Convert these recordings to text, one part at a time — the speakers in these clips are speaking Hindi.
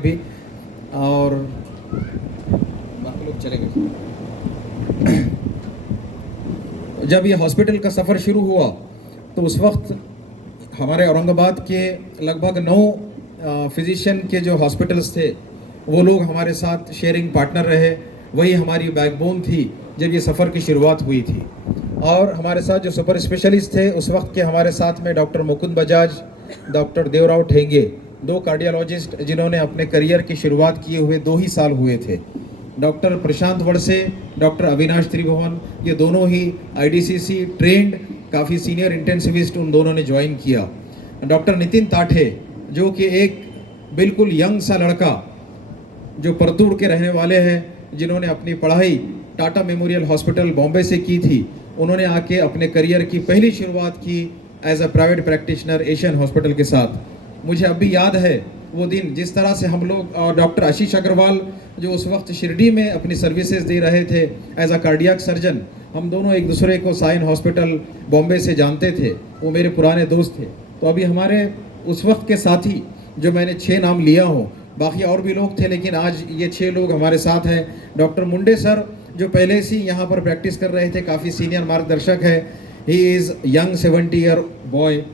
अभी, और बाकी लोग चले गए। जब ये हॉस्पिटल का सफ़र शुरू हुआ तो उस वक्त हमारे औरंगाबाद के लगभग 9 फिजिशियन के जो हॉस्पिटल्स थे वो लोग हमारे साथ शेयरिंग पार्टनर रहे। वही हमारी बैकबोन थी जब ये सफ़र की शुरुआत हुई थी। और हमारे साथ जो सुपर स्पेशलिस्ट थे उस वक्त के हमारे साथ में doctor Mukund Bajaj, doctor Devrao ठेंगे, 2 cardiologist जिन्होंने अपने करियर की शुरुआत किए हुए 2 ही साल हुए थे। डॉक्टर प्रशांत वड़से, डॉक्टर अविनाश त्रिभुवन, ये दोनों ही आईडीसीसी ट्रेंड काफ़ी सीनियर इंटेंसिविस्ट उन दोनों ने ज्वाइन किया। डॉक्टर नितिन ताठे जो कि एक बिल्कुल यंग सा लड़का जो परतूड़ के रहने वाले हैं, जिन्होंने अपनी पढ़ाई टाटा मेमोरियल हॉस्पिटल बॉम्बे से की थी, उन्होंने आके अपने करियर की पहली शुरुआत की as a private practitioner Asian hospital के साथ। मुझे अब भी याद है वो दिन, जिस तरह से हम लोग, और डॉक्टर आशीष अग्रवाल जो उस वक्त शिरडी में अपनी सर्विसेज दे रहे थे एज अ कार्डियक सर्जन, हम दोनों एक दूसरे को साइन हॉस्पिटल बॉम्बे से जानते थे, वो मेरे पुराने दोस्त थे। तो अभी हमारे उस वक्त के साथी जो मैंने 6 नाम लिया हूँ, बाकी और भी लोग थे लेकिन आज ये 6 लोग हमारे साथ हैं। डॉक्टर मुंडे सर जो पहले से यहाँ पर प्रैक्टिस कर रहे थे, काफ़ी सीनियर मार्गदर्शक है। He is young 70 year boy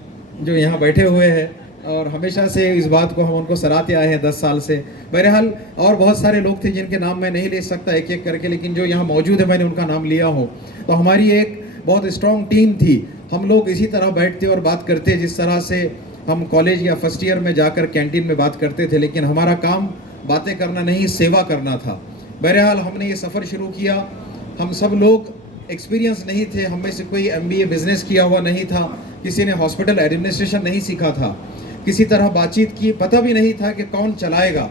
जो यहाँ बैठे हुए हैं, और हमेशा से इस बात को हम उनको सराहते आए हैं 10 साल से। बहरहाल और बहुत सारे लोग थे जिनके नाम मैं नहीं ले सकता एक एक करके, लेकिन जो यहाँ मौजूद है मैंने उनका नाम लिया हो। तो हमारी एक बहुत स्ट्रॉन्ग टीम थी। हम लोग इसी तरह बैठते और बात करते जिस तरह से हम कॉलेज या फर्स्ट ईयर में जाकर कैंटीन में बात करते थे, लेकिन हमारा काम बातें करना नहीं, सेवा करना था। बहरहाल हमने ये सफ़र शुरू किया। हम सब लोग एक्सपीरियंस नहीं थे, हम में से कोई MBA बिजनेस किया हुआ नहीं था, किसी ने हॉस्पिटल एडमिनिस्ट्रेशन नहीं सीखा था, किसी तरह बातचीत की पता भी नहीं था कि कौन चलाएगा।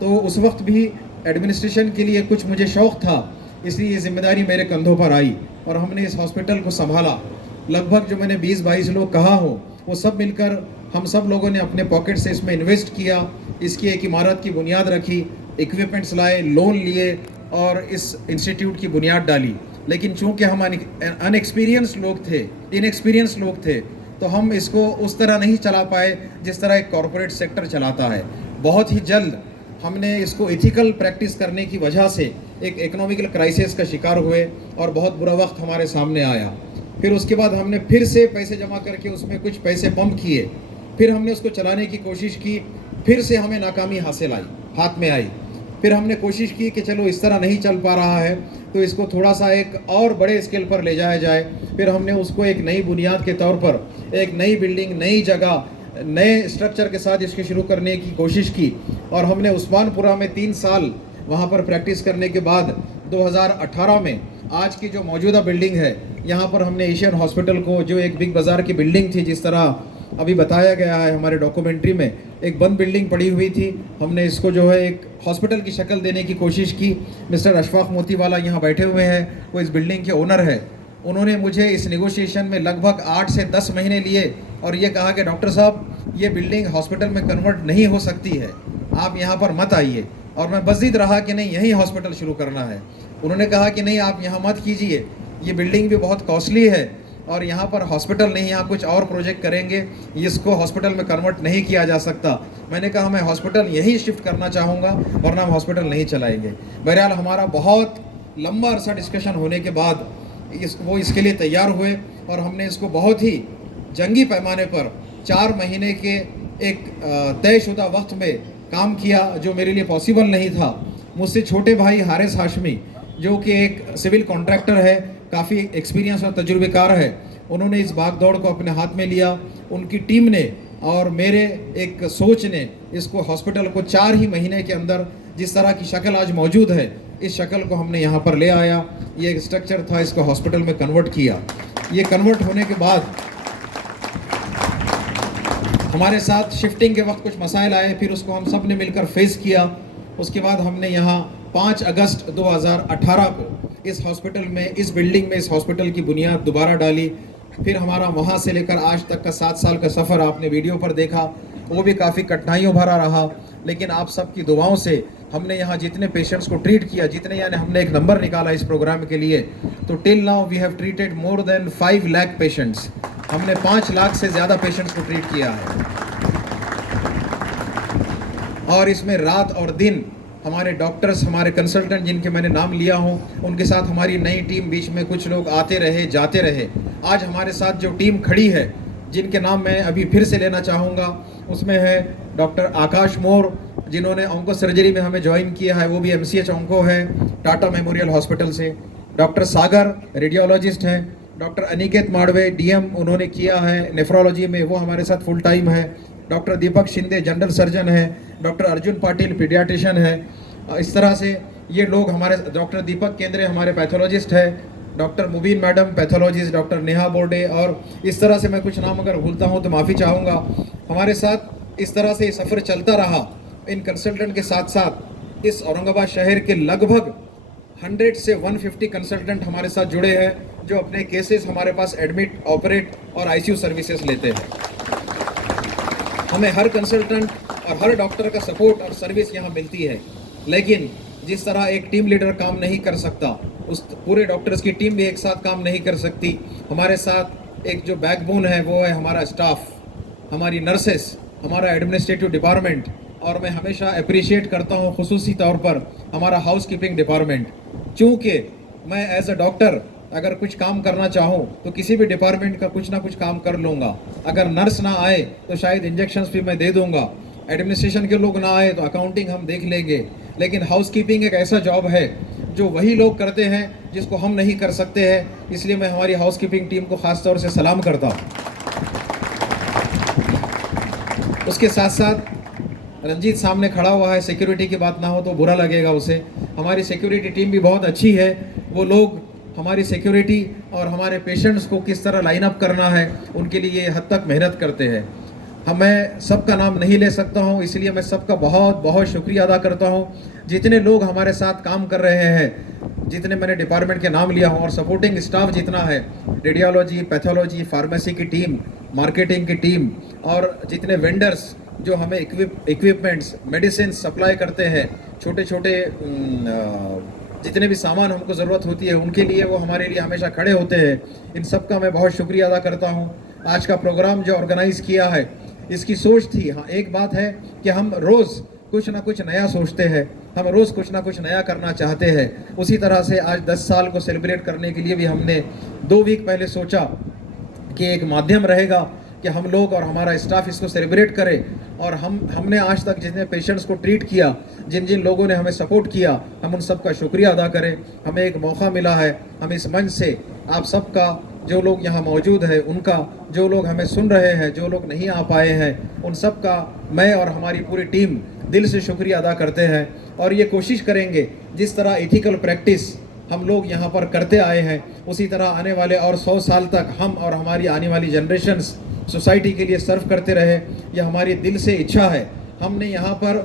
तो उस वक्त भी एडमिनिस्ट्रेशन के लिए कुछ मुझे शौक़ था, इसलिए ये जिम्मेदारी मेरे कंधों पर आई और हमने इस हॉस्पिटल को संभाला। लगभग जो मैंने 20-22 लोग कहा हो, वो सब मिलकर हम सब लोगों ने अपने पॉकेट से इसमें इन्वेस्ट किया, इसकी एक इमारत की बुनियाद रखी, इक्विपमेंट्स लाए, लोन लिए और इस इंस्टीट्यूट की बुनियाद डाली। लेकिन चूंकि हम अनएक्सपीरियंस लोग थे, इनएक्सपीरियंस लोग थे, तो हम इसको उस तरह नहीं चला पाए जिस तरह एक कॉरपोरेट सेक्टर चलाता है। बहुत ही जल्द हमने इसको एथिकल प्रैक्टिस करने की वजह से एक इकोनॉमिकल क्राइसिस का शिकार हुए और बहुत बुरा वक्त हमारे सामने आया। फिर उसके बाद हमने फिर से पैसे जमा करके उसमें कुछ पैसे पंप किए, फिर हमने उसको चलाने की कोशिश की, फिर से हमें नाकामी हाथ में आई। फिर हमने कोशिश की कि चलो इस तरह नहीं चल पा रहा है तो इसको थोड़ा सा एक और बड़े स्केल पर ले जाया जाए। फिर हमने उसको एक नई बुनियाद के तौर पर एक नई बिल्डिंग, नई जगह, नए स्ट्रक्चर के साथ इसकी शुरू करने की कोशिश की और हमने उस्मानपुरा में 3 साल वहाँ पर प्रैक्टिस करने के बाद 2018 में आज की जो मौजूदा बिल्डिंग है, यहाँ पर हमने एशियन हॉस्पिटल को, जो एक बिग बाज़ार की बिल्डिंग थी, जिस तरह अभी बताया गया है हमारे डॉक्यूमेंट्री में, एक बंद बिल्डिंग पड़ी हुई थी, हमने इसको जो है एक हॉस्पिटल की शक्ल देने की कोशिश की। मिस्टर अशफाक मोतीवाला यहाँ बैठे हुए हैं, वो इस बिल्डिंग के ओनर है। उन्होंने मुझे इस नेगोशिएशन में लगभग 8 से 10 महीने लिए और ये कहा कि डॉक्टर साहब ये बिल्डिंग हॉस्पिटल में कन्वर्ट नहीं हो सकती है, आप यहाँ पर मत आइए। और मैं बज़िद रहा कि नहीं, यहीं हॉस्पिटल शुरू करना है। उन्होंने कहा कि नहीं, आप यहाँ मत कीजिए, ये बिल्डिंग भी बहुत कॉस्टली है और यहाँ पर हॉस्पिटल नहीं, यहाँ कुछ और प्रोजेक्ट करेंगे, इसको हॉस्पिटल में कन्वर्ट नहीं किया जा सकता। मैंने कहा मैं हॉस्पिटल यहीं शिफ्ट करना चाहूँगा, वरना हम हॉस्पिटल नहीं चलाएंगे। बहरहाल हमारा बहुत लंबा अरसा डिस्कशन होने के बाद वो इसके लिए तैयार हुए और हमने इसको बहुत ही जंगी पैमाने पर 4 महीने के एक तयशुदा वक्त में काम किया, जो मेरे लिए पॉसिबल नहीं था। मुझसे छोटे भाई हारिस हाशमी जो कि एक सिविल कॉन्ट्रैक्टर है, काफ़ी एक्सपीरियंस और तजुर्बेकार है, उन्होंने इस भागदौड़ को अपने हाथ में लिया। उनकी टीम ने और मेरे एक सोच ने इसको हॉस्पिटल को 4 ही महीने के अंदर जिस तरह की शक्ल आज मौजूद है, इस शक्ल को हमने यहाँ पर ले आया। ये एक स्ट्रक्चर था, इसको हॉस्पिटल में कन्वर्ट किया। ये कन्वर्ट होने के बाद हमारे साथ शिफ्टिंग के वक्त कुछ मसाइल आए, फिर उसको हम सब ने मिलकर फेस किया। उसके बाद हमने यहाँ 5 अगस्त 2018 को इस हॉस्पिटल में, इस बिल्डिंग में, इस हॉस्पिटल की बुनियाद दोबारा डाली। फिर हमारा वहाँ से लेकर आज तक का 7 साल का सफ़र आपने वीडियो पर देखा, वो भी काफ़ी कठिनाइयों भरा रहा, लेकिन आप सबकी दुआओं से हमने यहाँ जितने पेशेंट्स को ट्रीट किया, जितने, यानी हमने एक नंबर निकाला इस प्रोग्राम के लिए, तो till now we have treated more than 5 lakh patients. हमने 5 लाख से ज़्यादा पेशेंट्स को ट्रीट किया है। और इसमें रात और दिन हमारे डॉक्टर्स, हमारे कंसल्टेंट जिनके मैंने नाम लिया हूँ, उनके साथ हमारी नई टीम, बीच में कुछ लोग आते रहे जाते रहे। आज हमारे साथ जो टीम खड़ी है, जिनके नाम मैं अभी फिर से लेना चाहूँगा, उसमें है डॉक्टर आकाश मोर, जिन्होंने ऑन्को सर्जरी में हमें ज्वाइन किया है, वो भी MCH ऑन्को है टाटा मेमोरियल हॉस्पिटल से। डॉक्टर सागर रेडियोलॉजिस्ट हैं। डॉक्टर अनिकेत माड़वे DM उन्होंने किया है नेफ्रोलॉजी में, वो हमारे साथ फुल टाइम है। डॉक्टर दीपक शिंदे जनरल सर्जन है। डॉक्टर अर्जुन पाटिल पीडियाट्रिशियन है। इस तरह से ये लोग हमारे, डॉक्टर दीपक केंद्रे हमारे पैथोलॉजिस्ट है। डॉक्टर मुबीन मैडम पैथोलॉजिस्ट, डॉक्टर नेहा बोर्डे, और इस तरह से मैं कुछ नाम अगर भूलता हूँ तो माफ़ी चाहूँगा। हमारे साथ इस तरह से ये सफ़र चलता रहा। इन कंसल्टेंट के साथ साथ इस औरंगाबाद शहर के लगभग 100 से 150 कंसल्टेंट हमारे साथ जुड़े हैं, जो अपने केसेस हमारे पास एडमिट, ऑपरेट और ICU सर्विसेज लेते हैं। हमें हर कंसल्टेंट और हर डॉक्टर का सपोर्ट और सर्विस यहाँ मिलती है, लेकिन जिस तरह एक टीम लीडर काम नहीं कर सकता, उस पूरे डॉक्टर्स की टीम भी एक साथ काम नहीं कर सकती। हमारे साथ एक जो बैकबोन है वो है हमारा स्टाफ, हमारी नर्सेस, हमारा एडमिनिस्ट्रेटिव डिपार्टमेंट, और मैं हमेशा अप्रिशिएट करता हूँ खुसूसी तौर पर हमारा हाउस कीपिंग डिपार्टमेंट। चूँकि मैं एज अ डॉक्टर अगर कुछ काम करना चाहूँ तो किसी भी डिपार्टमेंट का कुछ ना कुछ काम कर लूँगा। अगर नर्स ना आए तो शायद इंजेक्शंस भी मैं दे दूँगा, एडमिनिस्ट्रेशन के लोग ना आए तो अकाउंटिंग हम देख लेंगे। लेकिन हाउस कीपिंग एक ऐसा जॉब है जो वही लोग करते हैं जिसको हम नहीं कर सकते हैं, इसलिए मैं हमारी हाउस कीपिंग टीम को ख़ास तौर से सलाम करता हूँ। उसके साथ साथ रंजीत सामने खड़ा हुआ है, सिक्योरिटी की बात ना हो तो बुरा लगेगा उसे। हमारी सिक्योरिटी टीम भी बहुत अच्छी है। वो लोग हमारी सिक्योरिटी और हमारे पेशेंट्स को किस तरह लाइन अप करना है, उनके लिए हद तक मेहनत करते हैं। मैं सबका नाम नहीं ले सकता हूं, इसलिए मैं सबका बहुत बहुत शुक्रिया अदा करता हूं। जितने लोग हमारे साथ काम कर रहे हैं, जितने मैंने डिपार्टमेंट के नाम लिया हूं, और सपोर्टिंग स्टाफ जितना है, रेडियोलॉजी, पैथोलॉजी, फार्मेसी की टीम, मार्केटिंग की टीम, और जितने वेंडर्स जो हमें इक्विपमेंट्स, मेडिसिन सप्लाई करते हैं, छोटे छोटे जितने भी सामान हमको ज़रूरत होती है उनके लिए वो हमारे लिए हमेशा खड़े होते हैं। इन सब का मैं बहुत शुक्रिया अदा करता हूँ। आज का प्रोग्राम जो ऑर्गेनाइज़ किया है, इसकी सोच थी, हाँ एक बात है कि हम रोज़ कुछ ना कुछ नया सोचते हैं, हम रोज़ कुछ ना कुछ नया करना चाहते हैं। उसी तरह से आज 10 साल को सेलिब्रेट करने के लिए भी हमने 2 वीक पहले सोचा कि एक माध्यम रहेगा कि हम लोग और हमारा स्टाफ इसको सेलिब्रेट करें। और हमने आज तक जितने पेशेंट्स को ट्रीट किया, जिन जिन लोगों ने हमें सपोर्ट किया, हम उन सब का शुक्रिया अदा करें। हमें एक मौका मिला है, हम इस मंच से आप सबका, जो लोग यहाँ मौजूद है उनका, जो लोग हमें सुन रहे हैं, जो लोग नहीं आ पाए हैं, उन सब का मैं और हमारी पूरी टीम दिल से शुक्रिया अदा करते हैं। और ये कोशिश करेंगे जिस तरह एथिकल प्रैक्टिस हम लोग यहाँ पर करते आए हैं, उसी तरह आने वाले और 100 साल तक हम और हमारी आने वाली जनरेशन्स सोसाइटी के लिए सर्व करते रहे। यह हमारी दिल से इच्छा है। हमने यहाँ पर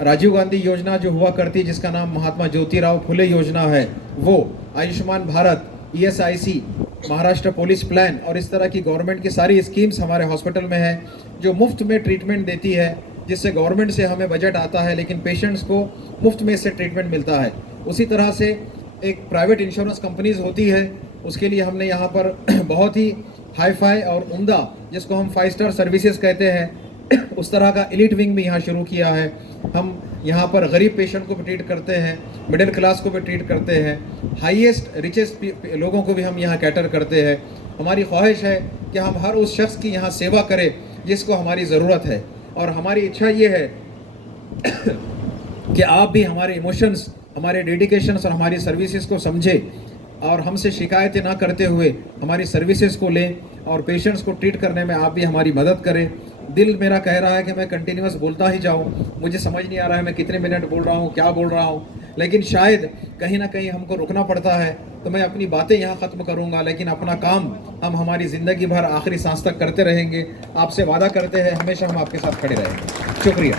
राजीव गांधी योजना जो हुआ करती, जिसका नाम महात्मा ज्योतिराव फुले योजना है, वो Ayushman Bharat, ESIC, Maharashtra police plan और इस तरह की गवर्नमेंट की सारी स्कीम्स हमारे हॉस्पिटल में है, जो मुफ्त में ट्रीटमेंट देती है, जिससे गवर्नमेंट से हमें बजट आता है लेकिन पेशेंट्स को मुफ्त में इससे ट्रीटमेंट मिलता है। उसी तरह से एक प्राइवेट इंश्योरेंस कंपनीज होती है, उसके लिए हमने यहाँ पर बहुत ही हाई फाई और उम्दा, जिसको हम 5 स्टार सर्विसेज कहते हैं, उस तरह का एलिट विंग भी यहाँ शुरू किया है। हम यहाँ पर गरीब पेशेंट को भी ट्रीट करते हैं, मिडिल क्लास को भी ट्रीट करते हैं, हाईएस्ट रिचेस्ट लोगों को भी हम यहाँ कैटर करते हैं। हमारी ख्वाहिश है कि हम हर उस शख्स की यहाँ सेवा करें जिसको हमारी ज़रूरत है, और हमारी इच्छा ये है कि आप भी हमारे इमोशंस, हमारे डेडिकेशंस और हमारी सर्विसेज को समझें और हमसे शिकायतें ना करते हुए हमारी सर्विसेज को लें और पेशेंट्स को ट्रीट करने में आप भी हमारी मदद करें। दिल मेरा कह रहा है कि मैं कंटिन्यूस बोलता ही जाऊं, मुझे समझ नहीं आ रहा है मैं कितने मिनट बोल रहा हूं, क्या बोल रहा हूं, लेकिन शायद कहीं ना कहीं हमको रुकना पड़ता है, तो मैं अपनी बातें यहाँ ख़त्म करूँगा, लेकिन अपना काम हम हमारी ज़िंदगी भर आखिरी सांस तक करते रहेंगे। आपसे वादा करते हैं हमेशा हम आपके साथ खड़े रहेंगे। शुक्रिया।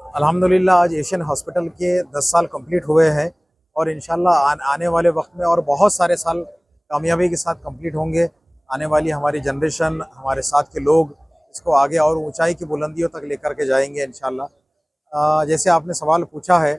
अल्हम्दुलिल्लाह आज एशियन हॉस्पिटल के 10 साल कंप्लीट हुए हैं और इंशाल्लाह आने वाले वक्त में और बहुत सारे साल कामयाबी के साथ कंप्लीट होंगे। आने वाली हमारी जनरेशन, हमारे साथ के लोग इसको आगे और ऊंचाई की बुलंदियों तक लेकर के जाएंगे इंशाल्लाह। जैसे आपने सवाल पूछा है,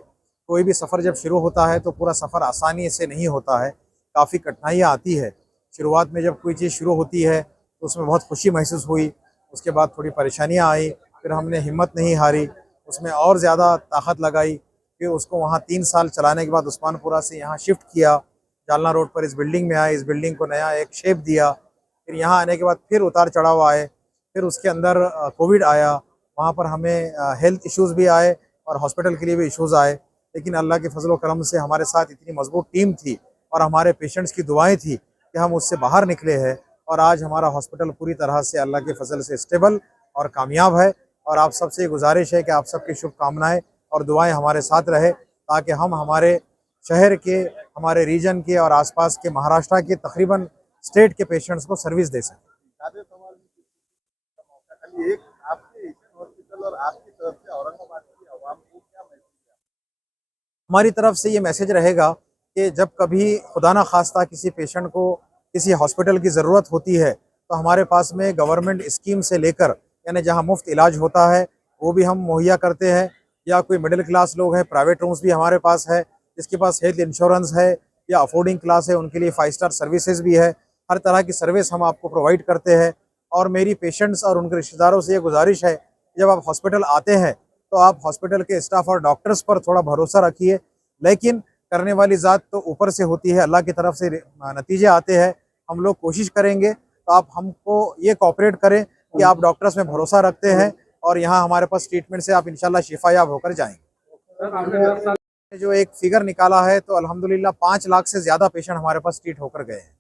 कोई भी सफ़र जब शुरू होता है तो पूरा सफ़र आसानी से नहीं होता है, काफ़ी कठिनाइयाँ आती है। शुरुआत में जब कोई चीज़ शुरू होती है तो उसमें बहुत खुशी महसूस हुई, उसके बाद थोड़ी परेशानियाँ आई, फिर हमने हिम्मत नहीं हारी, उसमें और ज़्यादा ताकत लगाई, फिर उसको वहाँ 3 साल चलाने के बाद उस्मानपुरा से यहाँ शिफ्ट किया, जालना रोड पर इस बिल्डिंग में आए, इस बिल्डिंग को नया एक शेप दिया। फिर यहाँ आने के बाद फिर उतार चढ़ाव आए, फिर उसके अंदर कोविड आया, वहाँ पर हमें हेल्थ इश्यूज़ भी आए और हॉस्पिटल के लिए भी इश्यूज़ आए, लेकिन अल्लाह के फजल व करम से हमारे साथ इतनी मजबूत टीम थी और हमारे पेशेंट्स की दुआएं थी कि हम उससे बाहर निकले हैं और आज हमारा हॉस्पिटल पूरी तरह से अल्लाह के फजल से स्टेबल और कामयाब है। और आप सबसे गुजारिश है कि आप सबकी शुभकामनाएं और दुआएं हमारे साथ रहे ताकि हम हमारे शहर के, हमारे रीजन के और आसपास के महाराष्ट्र के तकरीबन स्टेट के पेशेंट्स को सर्विस दे सकें। सादे सवाल में खाली एक आपके एशियन हॉस्पिटल और आपकी तरफ से औरंगाबाद की आवाम को क्या मैसेज है? हमारी तरफ से ये मैसेज रहेगा कि जब कभी खुदा ना खास्ता किसी पेशेंट को किसी हॉस्पिटल की ज़रूरत होती है तो हमारे पास में गवर्नमेंट स्कीम से लेकर यानी जहां मुफ्त इलाज होता है वो भी हम मुहैया करते हैं, या कोई मिडिल क्लास लोग हैं प्राइवेट रूम्स भी हमारे पास है, जिसके पास हेल्थ इंश्योरेंस है या अफोर्डिंग क्लास है उनके लिए 5 स्टार सर्विसेज भी है। हर तरह की सर्विस हम आपको प्रोवाइड करते हैं। और मेरी पेशेंट्स और उनके रिश्तेदारों से ये गुजारिश है, जब आप हॉस्पिटल आते हैं तो आप हॉस्पिटल के स्टाफ और डॉक्टर्स पर थोड़ा भरोसा रखिए, लेकिन करने वाली ज़ात तो ऊपर से होती है, अल्लाह की तरफ से नतीजे आते हैं। हम लोग कोशिश करेंगे तो आप हमको ये कोऑपरेट करें कि आप डॉक्टर्स में भरोसा रखते हैं और यहाँ हमारे पास ट्रीटमेंट से आप इंशाल्लाह शिफायाब होकर जाएंगे। जो एक फिगर निकाला है तो अल्हम्दुलिल्लाह 5 लाख से ज़्यादा पेशेंट हमारे पास ट्रीट होकर गए हैं।